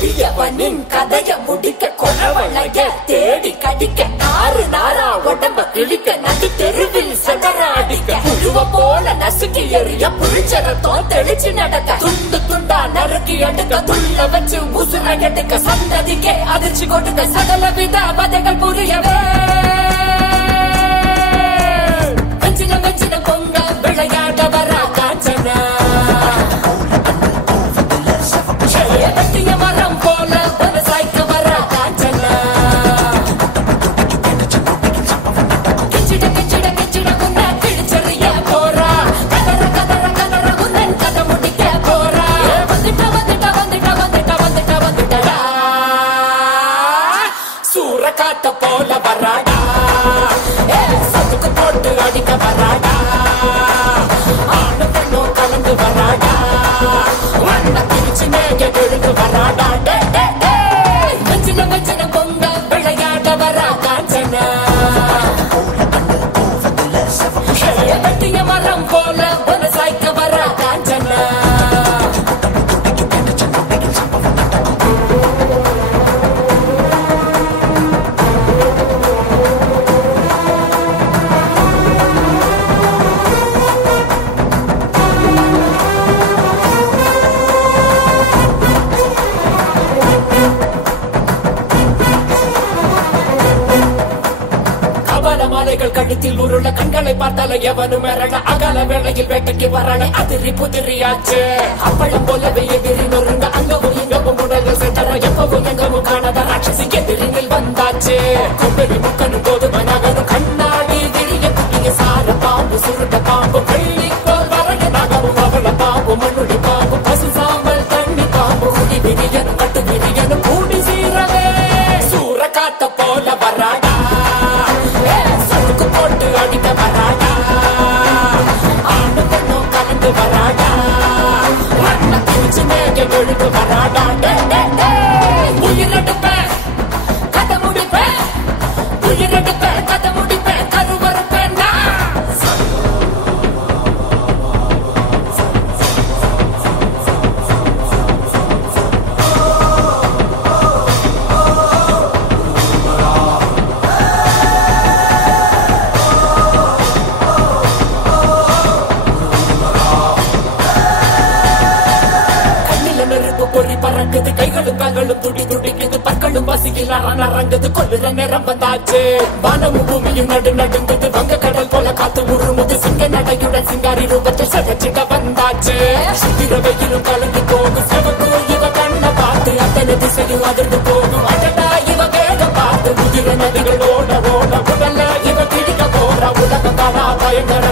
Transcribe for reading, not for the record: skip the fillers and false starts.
கொடியவனின் கதைய முடிக்க கொலவளைய தேடி கடிக்க நாறு நாரா உடம்ப கிழிக்க நடு தெருவில் சதராடிக்க புழுவ போல நசுக்கி எறிய புளிச்சரத்தோம் தெளிச்சு நடக்க துண்டு துண்டா நறுக்கி எடுக்க துள்ள வச்சு உசுர எடுக்க சந்ததிக்கே அதிர்ச்சி கொடுக்க சகல வித பதைகள் புரியவே வெஞ்சின வெஞ்சின பொங்க விளையாட வர காஞ்சனா வெட்டிய மரம் போல விவசாய்க்க வர காஞ்சனா கிச்சிட கிச்சிட கிச்சிட முன்ன கிழிச்சறிய போறா கதற கதற கதற முன்னன் கதை முடிக்க போறா வந்துட்ட வந்துட்ட வந்துட்ட வந்துட்ட வந்துட்ட வந்துட்டடா சூற காத்த போல வராடா சத்துக்கு போட்டு அடிக்க வராடா ஆணு பெண்ணும் கலந்து வராடா வண்ண பிரிச்சு மேக விழுந்து வராடா மஞ்சின மஞ்சின பொங்க விளையாட வரா காஞ்சனா வெட்டிய மரம் போல விவசாய்க்க வரா காஞ்சனா மாலைகள் கழுத்தில் உருள கண்களை பார்த்தால எவனும் மிரள அகல வேளையில் வேட்டைக்கு வரல அதிரி புதிரியாச்சு அப்பளம் போலவே எதிரி நொறுங்க அங்கவும் இங்கவும் உடல் சென்ற எப்பவும் எங்கவும் காணாத ராட்சசி எதிரில் வந்தாச்சு கும்பெரி முக்கனும் போது மனகனும் கண்ணாடி விரிய குட்டிய சார பாம்பு சுருட்ட பாம்பு வெள்ளி போல் வரைய நகவும் அவள பாம்பு மண்ணுடி பாம்பு பசு சாம்பல் தண்ணி பாம்பு குடி விரியனும் கட்டு விரியனும் கூடி சீரவே சூற காத்த போல வராடா போட்டு அடிக்க வராடா ஆண்டு பெண்ணும் கலந்து வராடா வண்ண பிரிச்சு மேக விழுந்து வராடா உயிரெடுப்பேன் கதை முடிப்பேன் உயிரெடுப்பேன் கதை முடிப்பேன் கருவறுப்பேன் பொறி பறக்குது கைகளும் கால்களும் துடி துடிக்குது பற்களும் பசியில் அரங்குது கொள்ளுற நேரம் வந்தாச்சு வானமும் பூமியும் நடு நடுங்குது வங்க கடல் போல காத்து உருமுது சிங்க நடையுடன் சிங்காரி ரூபத்தில் செவச்சிட வந்தாச்சு சுத்திர வெயிலும் கலந்து போகும் செவக்கு இவ கண்ண பார்த்து அத்தனை திசையும் அதிர்ந்து போகும் அடடா இவ வேகம் பார்த்து முதிர நதிகள் ஓட ஓட உடல்ல இவ கிடிக்க போற உலகம் தானா பயங்கர